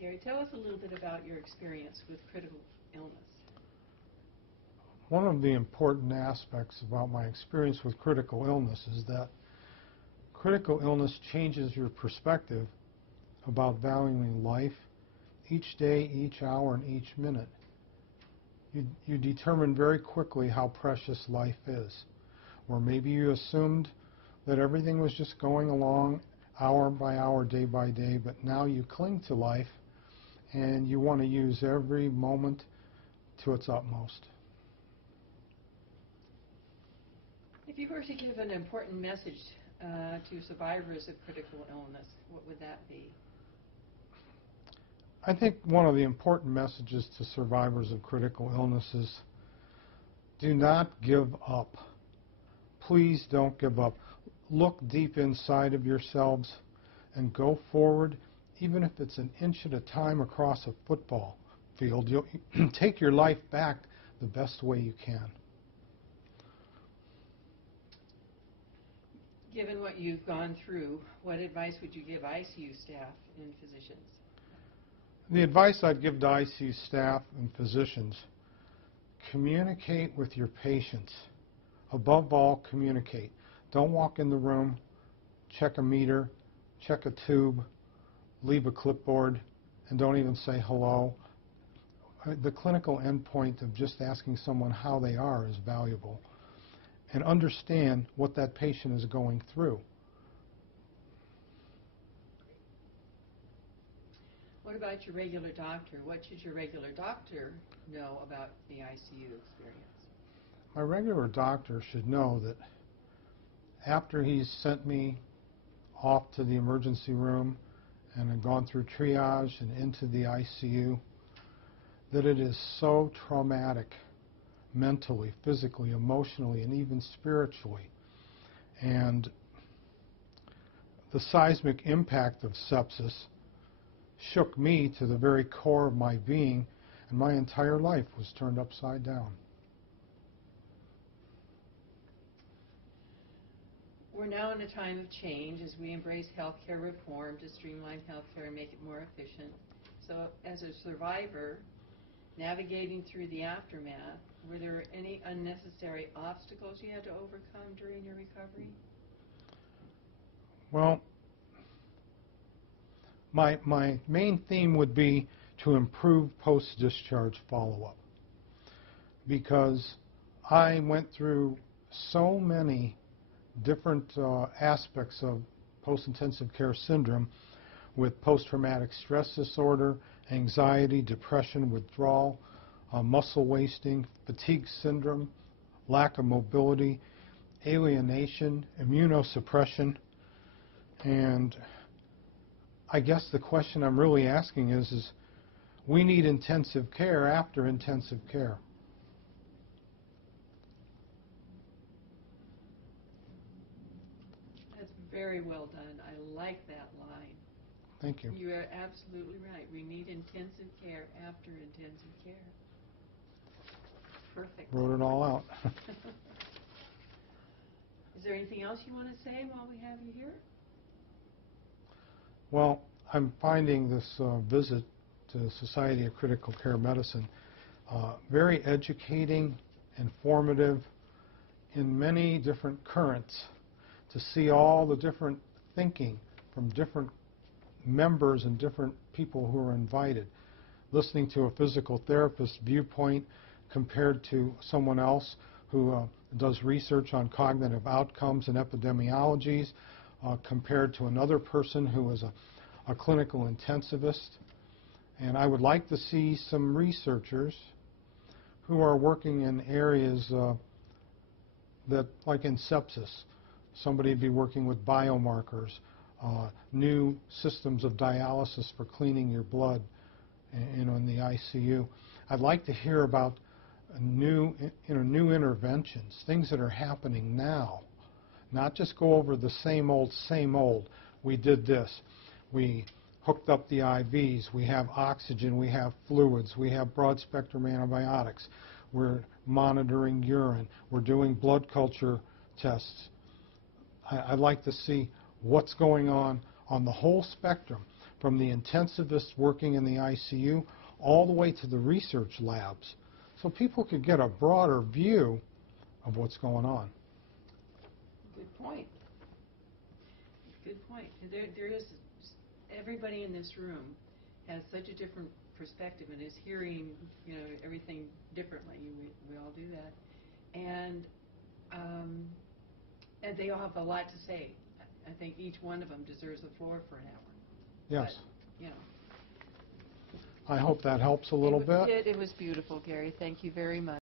Gary. Tell us a little bit about your experience with critical illness. One of the important aspects about my experience with critical illness is that critical illness changes your perspective about valuing life each day, each hour, and each minute. You determine very quickly how precious life is. Or maybe you assumed that everything was just going along hour by hour, day by day, but now you cling to life and you want to use every moment to its utmost. If you were to give an important message to survivors of critical illness, what would that be? I think one of the important messages to survivors of critical illness is do not give up. Please don't give up. Look deep inside of yourselves and go forward, even if it's an inch at a time across a football field. You'll take your life back the best way you can. Given what you've gone through, what advice would you give ICU staff and physicians? The advice I'd give to ICU staff and physicians: communicate with your patients. Above all, communicate. Don't walk in the room, check a meter, check a tube, leave a clipboard, and don't even say hello. The clinical endpoint of just asking someone how they are is valuable. And understand what that patient is going through. What about your regular doctor? What should your regular doctor know about the ICU experience? My regular doctor should know that after he's sent me off to the emergency room and have gone through triage and into the ICU, that it is so traumatic mentally, physically, emotionally, and even spiritually. And the seismic impact of sepsis shook me to the very core of my being, and my entire life was turned upside down. We're now in a time of change as we embrace healthcare reform to streamline healthcare and make it more efficient. So as a survivor, navigating through the aftermath, were there any unnecessary obstacles you had to overcome during your recovery? Well, my main theme would be to improve post-discharge follow-up, because I went through so many different aspects of post-intensive care syndrome, with post-traumatic stress disorder, anxiety, depression, withdrawal, muscle wasting, fatigue syndrome, lack of mobility, alienation, immunosuppression. And I guess the question I'm really asking is we need intensive care after intensive care. That's very well done. I like that line. Thank you. You are absolutely right. We need intensive care after intensive care. Perfect. Wrote it all out. Is there anything else you want to say while we have you here? Well, I'm finding this visit to the Society of Critical Care Medicine very educating, informative, in many different currents, to see all the different thinking from different members and different people who are invited. Listening to a physical therapist's viewpoint compared to someone else who does research on cognitive outcomes and epidemiologies, compared to another person who is a clinical intensivist. And I would like to see some researchers who are working in areas that, like in sepsis, somebody would be working with biomarkers, new systems of dialysis for cleaning your blood, in the ICU. I'd like to hear about new interventions, things that are happening now. Not just go over the same old, we did this. We hooked up the IVs, we have oxygen, we have fluids, we have broad-spectrum antibiotics, we're monitoring urine, we're doing blood culture tests. I'd like to see what's going on the whole spectrum, from the intensivists working in the ICU all the way to the research labs, so people could get a broader view of what's going on. Good point. Good point. There is, everybody in this room has such a different perspective and is hearing, everything differently. We all do that. And they all have a lot to say. I think each one of them deserves the floor for an hour. Yes. But, I hope that helps a little bit. It was beautiful, Gary. Thank you very much.